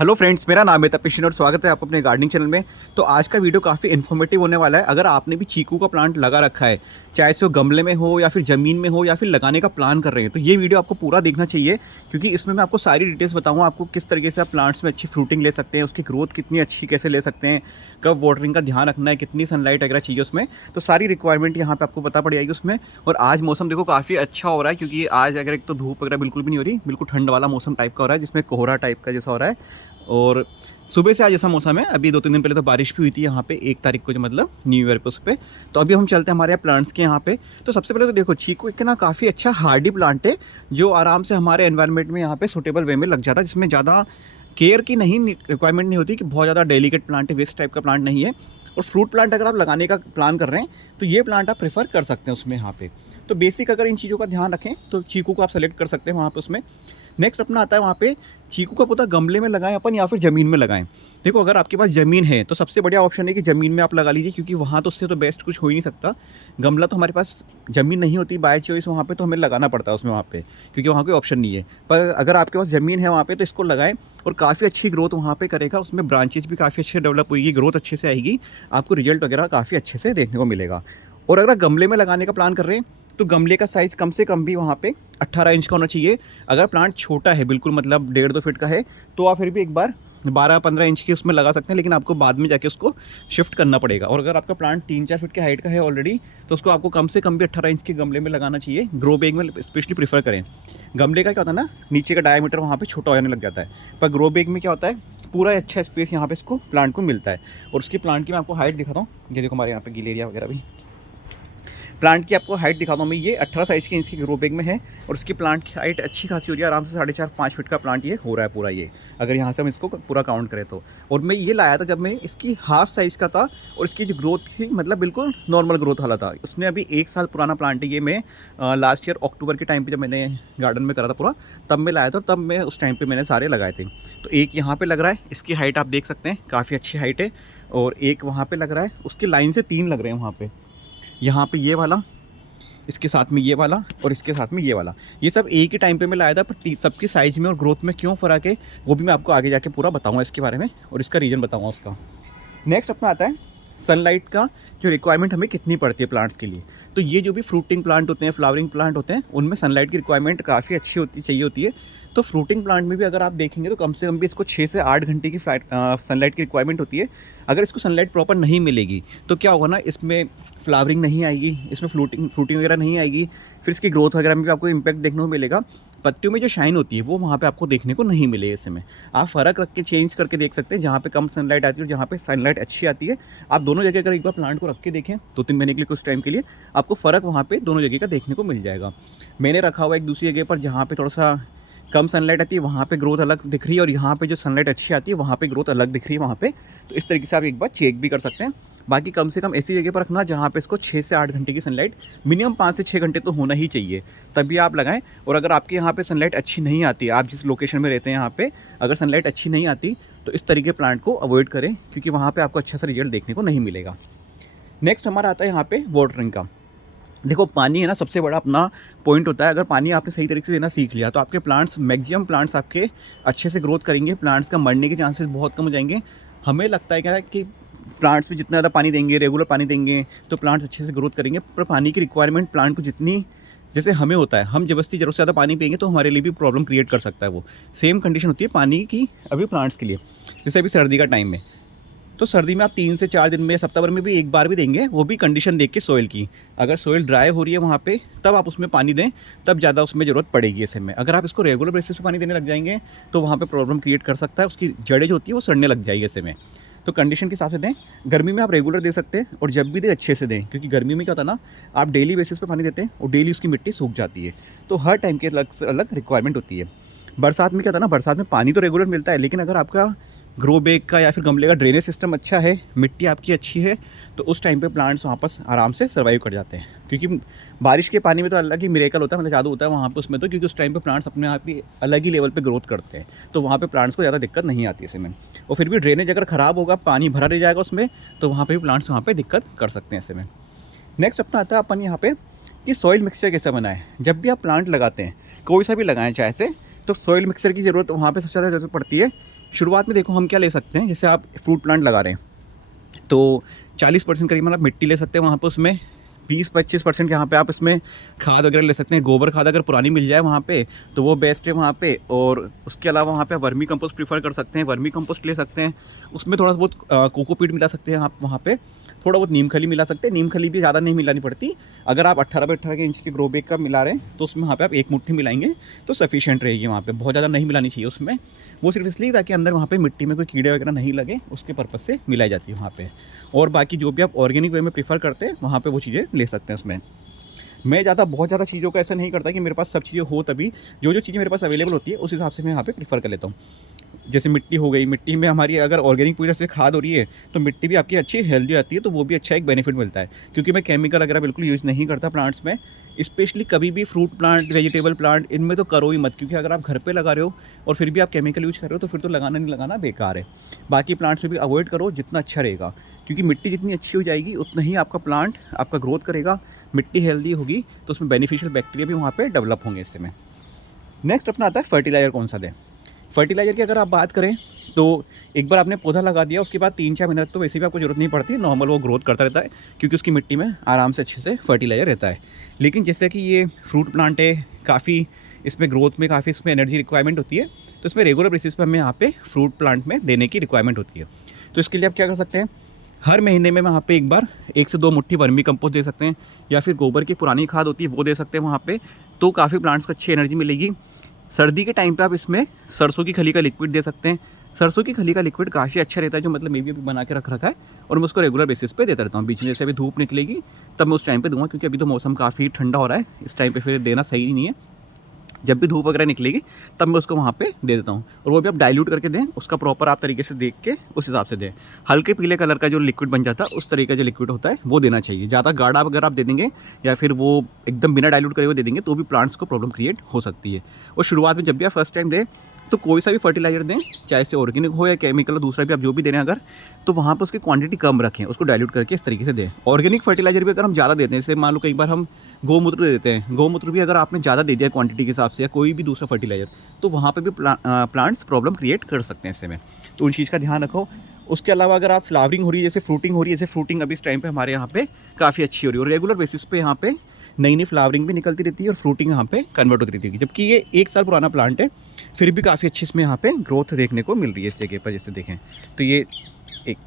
Hello friends, मेरा नाम है तपिश और स्वागत है आपको अपने गार्डनिंग चैनल में। तो आज का वीडियो काफ़ी इन्फॉर्मेटिव होने वाला है। अगर आपने भी चीकू का प्लांट लगा रखा है, चाहे से वो गमले में हो या फिर ज़मीन में हो या फिर लगाने का प्लान कर रहे हैं, तो ये वीडियो आपको पूरा देखना चाहिए, क्योंकि इसमें मैं आपको सारी डिटेल्स बताऊँगा। आपको किस तरीके से आप प्लांट्स में अच्छी फ्रूटिंग ले सकते हैं, उसकी ग्रोथ कितनी अच्छी कैसे ले सकते हैं, कब वाटरिंग का ध्यान रखना है, कितनी सनलाइट वगैरह चाहिए उसमें, तो सारी रिक्वायरमेंट यहाँ पे आपको पता पड़ जाएगी उसमें। और आज मौसम देखो काफ़ी अच्छा हो रहा है, क्योंकि आज अगर एक तो धूप वगैरह बिल्कुल भी नहीं हो रही, बिल्कुल ठंड वाला मौसम टाइप का हो रहा है, जिसमें कोहरा टाइप का जैसा हो रहा है। और सुबह से आज ऐसा मौसम है। अभी 2-3 दिन पहले तो बारिश भी हुई थी यहाँ पे 1 तारीख को, जो मतलब न्यू ईयर पे उस पे। तो अभी हम चलते हैं हमारे यहाँ प्लांट्स के यहाँ पे। तो सबसे पहले तो देखो, चीकू एक ना काफ़ी अच्छा हार्डी प्लांट है, जो आराम से हमारे एनवायरनमेंट में यहाँ पे सूटेबल वे में लग जाता है, जिसमें ज़्यादा केयर की नहीं रिक्वायरमेंट नहीं होती, कि बहुत ज़्यादा डेलिकेट प्लांट है, वेस्ट टाइप का प्लांट नहीं है। और फ्रूट प्लांट अगर आप लगाने का प्लान कर रहे हैं, तो ये प्लांट आप प्रेफर कर सकते हैं उसमें यहाँ पे। तो बेसिक अगर इन चीज़ों का ध्यान रखें तो चीकू को आप सेलेक्ट कर सकते हैं वहाँ पे उसमें। नेक्स्ट अपना आता है वहाँ पे, चीकू का पौधा गमले में लगाएं अपन या फिर ज़मीन में लगाएं। देखो, अगर आपके पास ज़मीन है तो सबसे बढ़िया ऑप्शन है कि ज़मीन में आप लगा लीजिए, क्योंकि वहाँ तो उससे तो बेस्ट कुछ हो ही नहीं सकता। गमला तो हमारे पास ज़मीन नहीं होती बाय चॉइस वहाँ पे, तो हमें लगाना पड़ता है उसमें वहाँ पे, क्योंकि वहाँ कोई ऑप्शन नहीं है। पर अगर आपके पास ज़मीन है वहाँ पे, तो इसको लगाएं और काफ़ी अच्छी ग्रोथ वहाँ पे करेगा। उसमें ब्रांचेज भी काफ़ी अच्छे डेवलप होगी, ग्रोथ अच्छे से आएगी, आपको रिजल्ट वगैरह काफ़ी अच्छे से देखने को मिलेगा। और अगर गमले में लगाने का प्लान कर रहे हैं, तो गमले का साइज़ कम से कम भी वहाँ पे 18 इंच का होना चाहिए। अगर प्लांट छोटा है, बिल्कुल मतलब 1.5-2 फीट का है, तो आप फिर भी एक बार 12-15 इंच की उसमें लगा सकते हैं, लेकिन आपको बाद में जाके उसको शिफ्ट करना पड़ेगा। और अगर आपका प्लांट 3-4 फीट के हाइट का है ऑलरेडी, तो उसको आपको कम से कम भी 18 इंच के गमले में लगाना चाहिए। ग्रो बैग में स्पेशली प्रीफर करें। गमले का क्या होता है ना, नीचे का डायमीटर वहाँ पे छोटा हो जाने लग जाता है, पर ग्रो बैग में क्या होता है, पूरा अच्छा स्पेस यहाँ पे इसको प्लांट को मिलता है। और उसकी प्लांट की मैं आपको हाइट दिखाता हूँ। ये देखो, हमारे यहाँ पे गिलेरिया वगैरह भी। प्लांट की आपको हाइट दिखाता हूँ मैं, ये 18 साइज़ के इंच की ग्रो बैग में है, और उसकी प्लांट की हाइट अच्छी खासी हो रही है, आराम से 4.5-5 फीट का प्लांट ये हो रहा है पूरा, ये अगर यहाँ से हम इसको पूरा काउंट करें तो। और मैं ये लाया था जब मैं इसकी हाफ साइज़ का था, और इसकी जो ग्रोथ थी मतलब बिल्कुल नॉर्मल ग्रोथ वाला था। उसमें अभी 1 साल पुराना प्लांट है ये। मैं लास्ट ईयर अक्टूबर के टाइम पर जब मैंने गार्डन में करा था पूरा, तब मैं लाया था, तब मैं उस टाइम पर मैंने सारे लगाए थे। तो एक यहाँ पर लग रहा है, इसकी हाइट आप देख सकते हैं, काफ़ी अच्छी हाइट है। और एक वहाँ पर लग रहा है, उसकी लाइन से 3 लग रहे हैं वहाँ पर। यहाँ पे ये वाला, इसके साथ में ये वाला, और इसके साथ में ये वाला, ये सब एक ही टाइम पे मैं लाया था। पर सबकी साइज़ में और ग्रोथ में क्यों फ़र्क है, वो भी मैं आपको आगे जाके पूरा बताऊंगा इसके बारे में, और इसका रीज़न बताऊंगा उसका। नेक्स्ट अपना आता है सनलाइट का, जो रिक्वायरमेंट हमें कितनी पड़ती है प्लांट्स के लिए। तो ये जो भी फ्रूटिंग प्लांट होते हैं, फ्लावरिंग प्लांट होते हैं, उनमें सनलाइट की रिक्वायरमेंट काफ़ी अच्छी चाहिए होती है। तो फ्रूटिंग प्लांट में भी अगर आप देखेंगे, तो कम से कम भी इसको 6 से 8 घंटे की सनलाइट की रिक्वायरमेंट होती है। अगर इसको सनलाइट प्रॉपर नहीं मिलेगी, तो क्या होगा ना, इसमें फ्लावरिंग नहीं आएगी, इसमें फ्रूटिंग वगैरह नहीं आएगी, फिर इसकी ग्रोथ वगैरह में भी आपको इम्पैक्ट देखने को मिलेगा। पत्तियों में जो शाइन होती है, वो वहाँ पे आपको देखने को नहीं मिलेगी। इसमें आप फ़र्क रख के चेंज करके देख सकते हैं, जहाँ पे कम सनलाइट आती है और जहाँ पे सनलाइट अच्छी आती है। आप दोनों जगह अगर एक बार प्लांट को रख के देखें 2-3 महीने के लिए, कुछ टाइम के लिए, आपको फ़र्क वहाँ पे दोनों जगह का देखने को मिल जाएगा। मैंने रखा हुआ एक दूसरी जगह पर, जहाँ पे थोड़ा सा कम सनलाइट आती है, वहाँ पे ग्रोथ अलग दिख रही है, और यहाँ पे जो सनलाइट अच्छी आती है, वहाँ पे ग्रोथ अलग दिख रही है वहाँ पे। तो इस तरीके से आप एक बार चेक भी कर सकते हैं। बाकी कम से कम ऐसी जगह पर रखना जहाँ पे इसको 6 से 8 घंटे की सनलाइट, मिनिमम 5 से 6 घंटे तो होना ही चाहिए, तभी आप लगाएं। और अगर आपके यहाँ पे सनलाइट अच्छी नहीं आती, आप जिस लोकेशन में रहते हैं यहाँ पे अगर सनलाइट अच्छी नहीं आती, तो इस तरीके प्लांट को अवॉइड करें, क्योंकि वहाँ पर आपको अच्छा सा रिजल्ट देखने को नहीं मिलेगा। नेक्स्ट हमारा आता है यहाँ पे वाटरिंग का। देखो, पानी है ना सबसे बड़ा अपना पॉइंट होता है। अगर पानी आपने सही तरीके से देना सीख लिया, तो आपके प्लांट्स, मैक्सिमम प्लांट्स आपके अच्छे से ग्रोथ करेंगे, प्लांट्स का मरने के चांसेस बहुत कम हो जाएंगे। हमें लगता है क्या है कि प्लांट्स में जितना ज़्यादा पानी देंगे, रेगुलर पानी देंगे, तो प्लांट्स अच्छे से ग्रोथ करेंगे। पर पानी की रिक्वायरमेंट प्लांट को जितनी, जैसे हमें होता है, हम ज़बरदस्ती ज़रूरत से ज़्यादा पानी पिएंगे तो हमारे लिए भी प्रॉब्लम क्रिएट कर सकता है। वो सेम कंडीशन होती है पानी की अभी प्लांट्स के लिए। जैसे अभी सर्दी का टाइम में, तो सर्दी में आप 3 से 4 दिन में, सप्ताह भर में भी एक बार भी देंगे, वो भी कंडीशन देख के सोइल की। अगर सोइल ड्राई हो रही है वहाँ पे, तब आप उसमें पानी दें, तब ज़्यादा उसमें ज़रूरत पड़ेगी ऐसे में। अगर आप इसको रेगुलर बेसिस पे पानी देने लग जाएंगे, तो वहाँ पे प्रॉब्लम क्रिएट कर सकता है, उसकी जड़ें जो होती है वो सड़ने लग जाएगी ऐसे में। तो कंडीशन के हिसाब से दें। गर्मी में आप रेगुलर दे सकते हैं, और जब भी दें अच्छे से दें, क्योंकि गर्मी में क्या होता है ना, आप डेली बेसिस पे पानी देते हैं और डेली उसकी मिट्टी सूख जाती है। तो हर टाइम की अलग से अलग रिक्वायरमेंट होती है। बरसात में क्या होता है ना, बरसात में पानी तो रेगुलर मिलता है, लेकिन अगर आपका ग्रो बैग का या फिर गमले का ड्रेनेज सिस्टम अच्छा है, मिट्टी आपकी अच्छी है, तो उस टाइम पे प्लांट्स वहाँ पर आराम से सर्वाइव कर जाते हैं। क्योंकि बारिश के पानी में तो अलग ही मिरेकल होता है, मतलब जादू होता है वहाँ पे उसमें तो, क्योंकि उस टाइम पे प्लांट्स अपने आप ही अलग ही लेवल पे ग्रोथ करते हैं, तो वहाँ पे प्लांट्स को ज़्यादा दिक्कत नहीं आती है इसमें। और फिर भी ड्रेनेज अगर ख़राब होगा, पानी भरा रह जाएगा उसमें, तो वहाँ पर भी प्लांट्स वहाँ पर दिक्कत कर सकते हैं ऐसे में। नेक्स्ट अपना आता है अपन यहाँ पे कि सॉइल मिक्सचर कैसे बनाएं। जब भी आप प्लांट लगाते हैं, कोई सा भी लगाएं चाहे से, तो सॉइल मिक्सचर की ज़रूरत वहाँ पे सबसे ज़्यादा ज़रूरत पड़ती है, शुरुआत में देखो हम क्या ले सकते हैं, जैसे आप फ्रूट प्लांट लगा रहे हैं तो 40% करीबन आप मिट्टी ले सकते हैं, वहाँ पर उसमें 20-25% यहाँ पे आप इसमें खाद वगैरह ले सकते हैं। गोबर खाद अगर पुरानी मिल जाए वहाँ पे तो वो बेस्ट है वहाँ पे। और उसके अलावा वहाँ पे आप वर्मी कंपोस्ट प्रीफर कर सकते हैं, वर्मी कंपोस्ट ले सकते हैं। उसमें थोड़ा बहुत कोकोपीट मिला सकते हैं आप वहाँ पे, थोड़ा बहुत नीम खली मिला सकते हैं। नीम खली भी ज़्यादा नहीं मिलानी पड़ती। अगर आप 18 बाई 18 के इंच के ग्रो बैग का मिला रहे हैं तो उसमें वहाँ पे आप 1 मुट्ठी मिलाएंगे तो सफिशिएंट रहेगी। वहाँ पे बहुत ज़्यादा नहीं मिलानी चाहिए उसमें, वो सिर्फ इसलिए ताकि अंदर वहाँ पे मिट्टी में कोई कीड़े वगैरह नहीं लगे, उसके पर्पज़ से मिलाई जाती है वहाँ पे। और बाकी जो भी आप ऑर्गेनिक वे में प्रीफर करते हैं वहाँ पे वो चीज़ें ले सकते हैं उसमें। मैं बहुत ज़्यादा चीज़ों का ऐसा नहीं करता कि मेरे पास सब चीज़ें हो, तभी जो चीज़ें मेरे पास अवेलेबल होती है उस हिसाब से मैं यहाँ पे प्रीफर कर लेता हूँ। जैसे मिट्टी हो गई, मिट्टी में हमारी अगर ऑर्गेनिक पूरी तरह से खाद हो रही है तो मिट्टी भी आपकी अच्छी हेल्दी आती है, तो वो भी अच्छा एक बेनिफिट मिलता है। क्योंकि मैं केमिकल वगैरह बिल्कुल यूज़ नहीं करता प्लांट्स में, स्पेशली कभी भी फ्रूट प्लांट, वेजिटेबल प्लांट, इनमें तो करो ही मत। क्योंकि अगर आप घर पे लगा रहे हो और फिर भी आप केमिकल यूज़ कर रहे हो तो फिर तो लगाना नहीं लगाना बेकार है। बाकी प्लांट्स में भी अवॉइड करो जितना अच्छा रहेगा, क्योंकि मिट्टी जितनी अच्छी हो जाएगी उतना ही आपका प्लांट आपका ग्रोथ करेगा। मिट्टी हेल्दी होगी तो उसमें बेनिफिशियल बैक्टीरिया भी वहाँ पे डेवलप होंगे इससे में। नेक्स्ट अपना आता है फर्टिलाइज़र कौन सा दें। फर्टिलाइज़र की अगर आप बात करें तो एक बार आपने पौधा लगा दिया उसके बाद 3-4 महीने तक तो वैसे भी आपको ज़रूरत नहीं पड़ती, नॉर्मल वो ग्रोथ करता रहता है क्योंकि उसकी मिट्टी में आराम से अच्छे से फर्टिलाइज़र रहता है। लेकिन जैसे कि ये फ्रूट प्लांट है, काफ़ी इसमें ग्रोथ में काफ़ी इसमें एनर्जी रिक्वायरमेंट होती है, तो इसमें रेगुलर बेसिस पर हमें यहाँ पे फ्रूट प्लांट में देने की रिक्वायरमेंट होती है। तो इसके लिए आप क्या कर सकते हैं, हर महीने में वहाँ पे एक बार 1 से 2 मुट्ठी वर्मी कंपोस्ट दे सकते हैं, या फिर गोबर की पुरानी खाद होती है वो दे सकते हैं वहाँ पे, तो काफ़ी प्लांट्स को अच्छी एनर्जी मिलेगी। सर्दी के टाइम पे आप इसमें सरसों की खली का लिक्विड दे सकते हैं। सरसों की खली का लिक्विड काफ़ी अच्छा रहता है, जो मतलब मैं भी बना के रखा है और मैं उसको रेगुलर बेसिस पे देता रहता हूँ। बीच में जैसे अभी धूप निकलेगी तब मैं उस टाइम पे दूंगा, क्योंकि अभी तो मौसम काफ़ी ठंडा हो रहा है, इस टाइम पे फिर देना सही नहीं है। जब भी धूप वगैरह निकलेगी तब मैं उसको वहाँ पे दे देता हूँ, और वो भी आप डाइल्यूट करके दें, उसका प्रॉपर आप तरीके से देख के उस हिसाब से दें। हल्के पीले कलर का जो लिक्विड बन जाता है उस तरीके का जो लिक्विड होता है वो देना चाहिए। ज़्यादा गाढ़ा अगर आप दे देंगे या फिर वो एकदम बिना डाइल्यूट करे हुए दे देंगे तो भी प्लांट्स को प्रॉब्लम क्रिएट हो सकती है। और शुरुआत में जब भी आप फर्स्ट टाइम दें तो कोई सा भी फर्टिलाइजर दें, चाहे से ऑर्गेनिक हो या केमिकल हो, दूसरा भी आप जो भी दे रहे हैं अगर, तो वहाँ पर उसकी क्वांटिटी कम रखें, उसको डाइल्यूट करके इस तरीके से दें। ऑर्गेनिक फर्टिलाइजर भी अगर हम ज़्यादा देते हैं, जैसे मान लो कई बार हम गौमूत्र दे देते हैं, गौमूत्र भी अगर आपने ज़्यादा दे दिया क्वांटिटी के हिसाब से या कोई भी दूसरा फर्टिलाइजर, तो वहाँ पर भी प्लांट्स प्रॉब्लम क्रिएट कर सकते हैं इससे में। तो उन चीज़ का ध्यान रखो। उसके अलावा अगर आप फ्लावरिंग हो रही है, जैसे फ्रूटिंग हो रही है, जैसे फ्रूटिंग अभी इस टाइम पे हमारे यहाँ पे काफ़ी अच्छी हो रही है और रेगुलर बेसिस पे यहाँ पे नई नई फ्लावरिंग भी निकलती रहती है और फ्रूटिंग यहाँ पे कन्वर्ट होती रहती है। जबकि ये 1 साल पुराना प्लांट है, फिर भी काफ़ी अच्छी इसमें यहाँ पे ग्रोथ देखने को मिल रही है इस जगह पर। जैसे देखें तो ये एक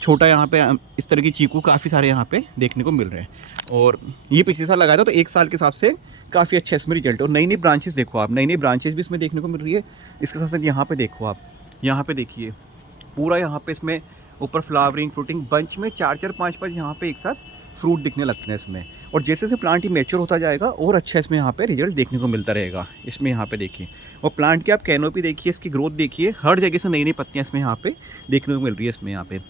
छोटा यहाँ पे इस तरह की चीकू काफ़ी सारे यहाँ पे देखने को मिल रहे हैं, और ये पिछले साल लगाया था तो 1 साल के हिसाब से काफ़ी अच्छा इसमें रिजल्ट है। और नई नई ब्रांचेस देखो आप, नई नई ब्रांचेस भी इसमें देखने को मिल रही है। इसके साथ साथ यहाँ पे देखो आप, यहाँ पे देखिए पूरा यहाँ पे इसमें ऊपर फ्लावरिंग फ्रूटिंग बंच में 4-4 5-5 यहाँ पे एक साथ फ्रूट दिखने लगते हैं इसमें। और जैसे जैसे प्लांट ही मैच्योर होता जाएगा और अच्छा इसमें यहाँ पे रिजल्ट देखने को मिलता रहेगा। इसमें यहाँ पे देखिए, और प्लांट की आप कैनोपी देखिए, इसकी ग्रोथ देखिए, हर जगह से नई नई पत्तियाँ इसमें यहाँ पे देखने को मिल रही है इसमें यहाँ पे।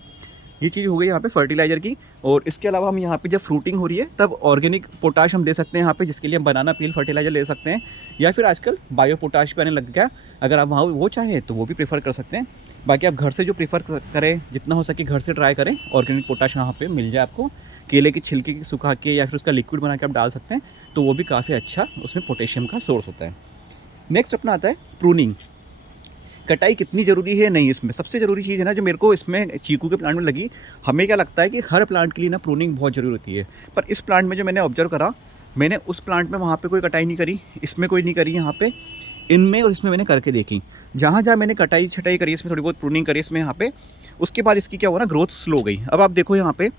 ये चीज़ हो गई यहाँ पे फर्टिलाइज़र की। और इसके अलावा हम यहाँ पे जब फ्रूटिंग हो रही है तब ऑर्गेनिक पोटाश हम दे सकते हैं यहाँ पे, जिसके लिए हम बनाना पील फर्टिलाइज़र ले सकते हैं, या फिर आजकल बायो पोटाश भी आने लग गया, अगर आप वहाँ वो चाहें तो वो भी प्रेफर कर सकते हैं। बाकी आप घर से जो प्रेफर करें, जितना हो सके घर से ट्राई करें, ऑर्गेनिक पोटाश यहाँ पे मिल जाए आपको। केले की छिलके की सुखा के या फिर उसका लिक्विड बना के आप डाल सकते हैं, तो वो भी काफ़ी अच्छा उसमें पोटेशियम का सोर्स होता है। नेक्स्ट अपना आता है प्रूनिंग। कटाई कितनी ज़रूरी है नहीं, इसमें सबसे ज़रूरी चीज़ है ना जो मेरे को इसमें चीकू के प्लांट में लगी, हमें क्या लगता है कि हर प्लांट के लिए ना प्रूनिंग बहुत ज़रूरी होती है, पर इस प्लांट में जो मैंने ऑब्जर्व करा, मैंने उस प्लांट में वहाँ पे कोई कटाई नहीं करी, इसमें कोई नहीं करी, यहाँ पे इनमें और इसमें मैंने करके देखी। जहाँ जहाँ मैंने कटाई छटाई करी, इसमें थोड़ी बहुत प्रूनिंग करी इसमें यहाँ पे, उसके बाद इसकी क्या हुआ ना, ग्रोथ स्लो हो गई। अब आप देखो यहाँ पे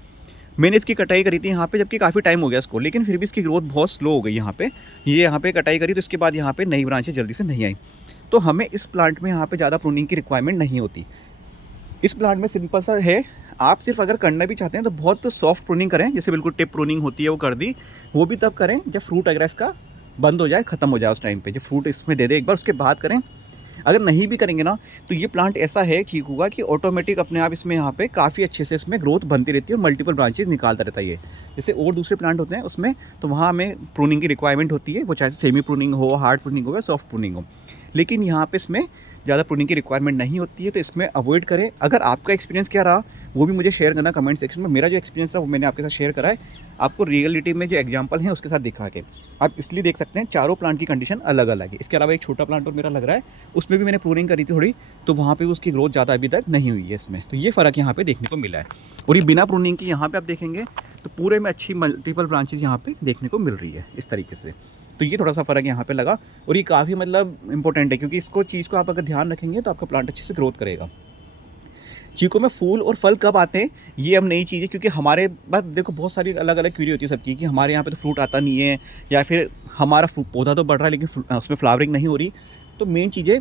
मैंने इसकी कटाई करी थी यहाँ पे, जबकि काफ़ी टाइम हो गया इसको, लेकिन फिर भी इसकी ग्रोथ बहुत स्लो हो गई यहाँ पे। ये यहाँ पे कटाई करी तो इसके बाद यहाँ पे नई ब्रांचें जल्दी से नहीं आई। तो हमें इस प्लांट में यहाँ पे ज़्यादा प्रूनिंग की रिक्वायरमेंट नहीं होती। इस प्लांट में सिंपल सा है, आप सिर्फ अगर करना भी चाहते हैं तो बहुत सॉफ्ट प्रूनिंग करें, जैसे बिल्कुल टिप प्रूनिंग होती है वो कर दी। वो भी तब करें जब फ्रूट अगर इसका बंद हो जाए, ख़त्म हो जाए, उस टाइम पे जब फ्रूट इसमें दे दे एक बार, उसके बाद करें। अगर नहीं भी करेंगे ना तो ये प्लांट ऐसा है ठीक होगा कि ऑटोमेटिक अपने आप इसमें यहाँ पे काफ़ी अच्छे से इसमें ग्रोथ बनती रहती है और मल्टीपल ब्रांचेस निकालता रहता है ये। जैसे और दूसरे प्लांट होते हैं उसमें तो वहाँ हमें प्रूनिंग की रिक्वायरमेंट होती है, वो चाहे सेमी प्रूनिंग हो, हार्ड प्रूनिंग हो या सॉफ्ट प्रूनिंग हो। लेकिन यहाँ पे इसमें ज़्यादा प्रूनिंग की रिक्वायरमेंट नहीं होती है, तो इसमें अवॉइड करें। अगर आपका एक्सपीरियंस क्या रहा वो भी मुझे शेयर करना कमेंट सेक्शन में। मेरा जो एक्सपीरियंस रहा वो मैंने आपके साथ शेयर करा है, आपको रियलिटी में जो एग्जांपल है उसके साथ दिखा के। आप इसलिए देख सकते हैं चारों प्लांट की कंडीशन अलग अलग है। इसके अलावा एक छोटा प्लांट और मेरा लग रहा है, उसमें भी मैंने प्रूनिंग करी थी थोड़ी, तो वहाँ पे उसकी ग्रोथ ज़्यादा अभी तक नहीं हुई है इसमें। तो ये फ़र्क यहाँ पे देखने को मिला है। और ये बिना प्रूनिंग की यहाँ पे आप देखेंगे तो पूरे में अच्छी मल्टीपल ब्रांचेज यहाँ पे देखने को मिल रही है इस तरीके से। तो ये थोड़ा सा फ़र्क यहाँ पे लगा, और ये काफ़ी मतलब इंपॉर्टेंट है, क्योंकि इसको चीज़ को आप अगर ध्यान रखेंगे तो आपका प्लांट अच्छे से ग्रोथ करेगा। चीकू में फूल और फल कब आते हैं ये अब नई चीज़ है, क्योंकि हमारे पास देखो बहुत सारी अलग अलग क्यूरी होती है सबकी, कि हमारे यहाँ पे तो फ्रूट आता नहीं है, या फिर हमारा पौधा तो बढ़ रहा है लेकिन उसमें फ्लावरिंग नहीं हो रही। तो मेन चीज़ें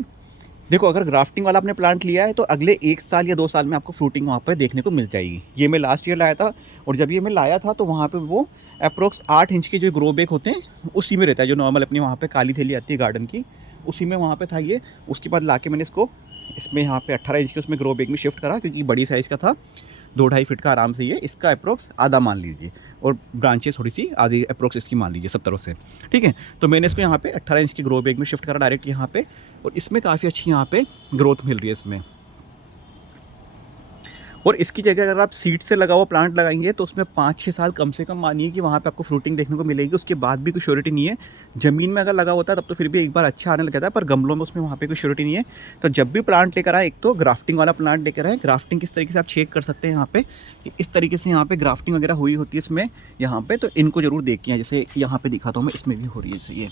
देखो, अगर ग्राफ्टिंग वाला आपने प्लांट लिया है तो अगले 1 साल या 2 साल में आपको फ्रूटिंग वहाँ पर देखने को मिल जाएगी। ये मैं लास्ट ईयर लाया था, और जब ये मैं लाया था तो वहाँ पे वो अप्रोक्स 8 इंच के जो ग्रो बैग होते हैं उसी में रहता है, जो नॉर्मल अपनी वहाँ पे काली थैली आती है गार्डन की, उसी में वहाँ पे था ये। उसके बाद ला के मैंने इसमें यहाँ पे 18 इंच के उसमें ग्रो बैग में शिफ्ट करा, क्योंकि बड़ी साइज़ का था, 2-2.5 फीट का आराम से ये, इसका अप्रोक्स आधा मान लीजिए, और ब्रांचेस थोड़ी सी आधी अप्रोक्स इसकी मान लीजिए सब तरह से, ठीक है। तो मैंने इसको यहाँ पे 18 इंच के ग्रो बैग में शिफ्ट करा डायरेक्ट यहाँ पे, और इसमें काफ़ी अच्छी यहाँ पे ग्रोथ मिल रही है इसमें। और इसकी जगह अगर आप सीड से लगा हुआ प्लांट लगाएंगे तो उसमें 5-6 साल कम से कम मानिए कि वहाँ पे आपको फ्रूटिंग देखने को मिलेगी। उसके बाद भी कोई श्योरिटी नहीं है। ज़मीन में अगर लगा होता है तब तो फिर भी एक बार अच्छा आने लग जाता है, पर गमलों में उसमें वहाँ पे कोई श्योरिटी नहीं है। तो जब भी प्लांट लेकर आए, एक तो ग्राफ्टिंग वाला प्लांट लेकर आए। ग्राफ्टिंग किस तरीके से आप चेक कर सकते हैं यहाँ पे, इस तरीके से यहाँ पे ग्राफ्टिंग वगैरह हुई होती है इसमें यहाँ पे, तो इनको जरूर देखिए। जैसे यहाँ पे दिखाता हूँ मैं, इसमें भी हो रही है जैसे ये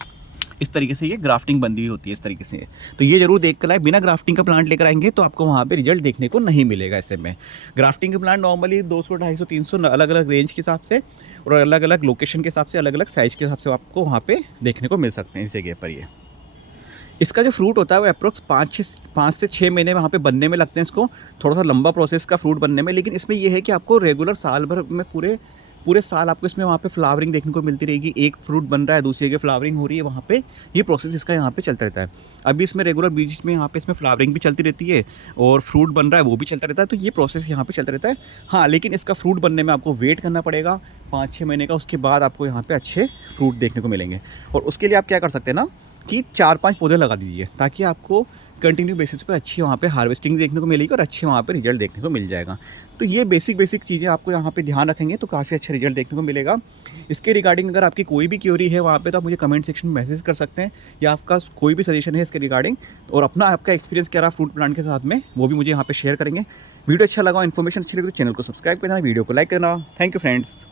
इस तरीके से, ये ग्राफ्टिंग बंदी हुई होती है इस तरीके से। तो ये जरूर देख कर आए। बिना ग्राफ्टिंग का प्लांट लेकर आएंगे तो आपको वहाँ पे रिजल्ट देखने को नहीं मिलेगा ऐसे में। ग्राफ्टिंग के प्लांट नॉर्मली 200, 250, 300 अलग अलग रेंज के हिसाब से और अलग अलग लोकेशन के हिसाब से, अलग अलग साइज़ के हिसाब से आपको वहाँ पे देखने को मिल सकते हैं इस जगह पर। ये इसका जो फ्रूट होता है वो अप्रोक्स 5 से 6 महीने वहाँ पे बनने में लगते हैं इसको। थोड़ा सा लंबा प्रोसेस का फ्रूट बनने में, लेकिन इसमें ये है कि आपको रेगुलर साल भर में पूरे साल आपको इसमें वहाँ पे फ्लावरिंग देखने को मिलती रहेगी। एक फ्रूट बन रहा है, दूसरी जगह फ्लावरिंग हो रही है, वहाँ पे ये प्रोसेस इसका यहाँ पे चलता रहता है। अभी इसमें रेगुलर बीच में यहाँ पे इसमें फ्लावरिंग भी चलती रहती है और फ्रूट बन रहा है वो भी चलता रहता है। तो ये प्रोसेस यहाँ पे चलता रहता है। हाँ, लेकिन इसका फ्रूट बनने में आपको वेट करना पड़ेगा 5-6 महीने का। उसके बाद आपको यहाँ पे अच्छे फ्रूट देखने को मिलेंगे। और उसके लिए आप क्या कर सकते हैं ना, कि 4-5 पौधे लगा दीजिए, ताकि आपको कंटिन्यू बेसिस पे अच्छी वहाँ पे हार्वेस्टिंग देखने को मिलेगी और अच्छे वहाँ पे रिजल्ट देखने को मिल जाएगा। तो ये बेसिक चीज़ें आपको यहाँ पे ध्यान रखेंगे तो काफ़ी अच्छा रिजल्ट देखने को मिलेगा। इसके रिगार्डिंग अगर आपकी कोई भी क्यूरी है वहाँ पे, तो आप मुझे कमेंट सेक्शन में मैसेज कर सकते हैं, या आपका कोई भी सजेशन है इसके रिगार्डिंग, और आपका एक्सपीरियंस क्या रहा फ्रूट प्लांट के साथ में, वो भी मुझे यहाँ पर शेयर करेंगे। वीडियो अच्छा लगा, इन्फॉर्मेशन अच्छी लगी तो चैनल को सब्सक्राइब करना, वीडियो को लाइक करना। Thank you friends.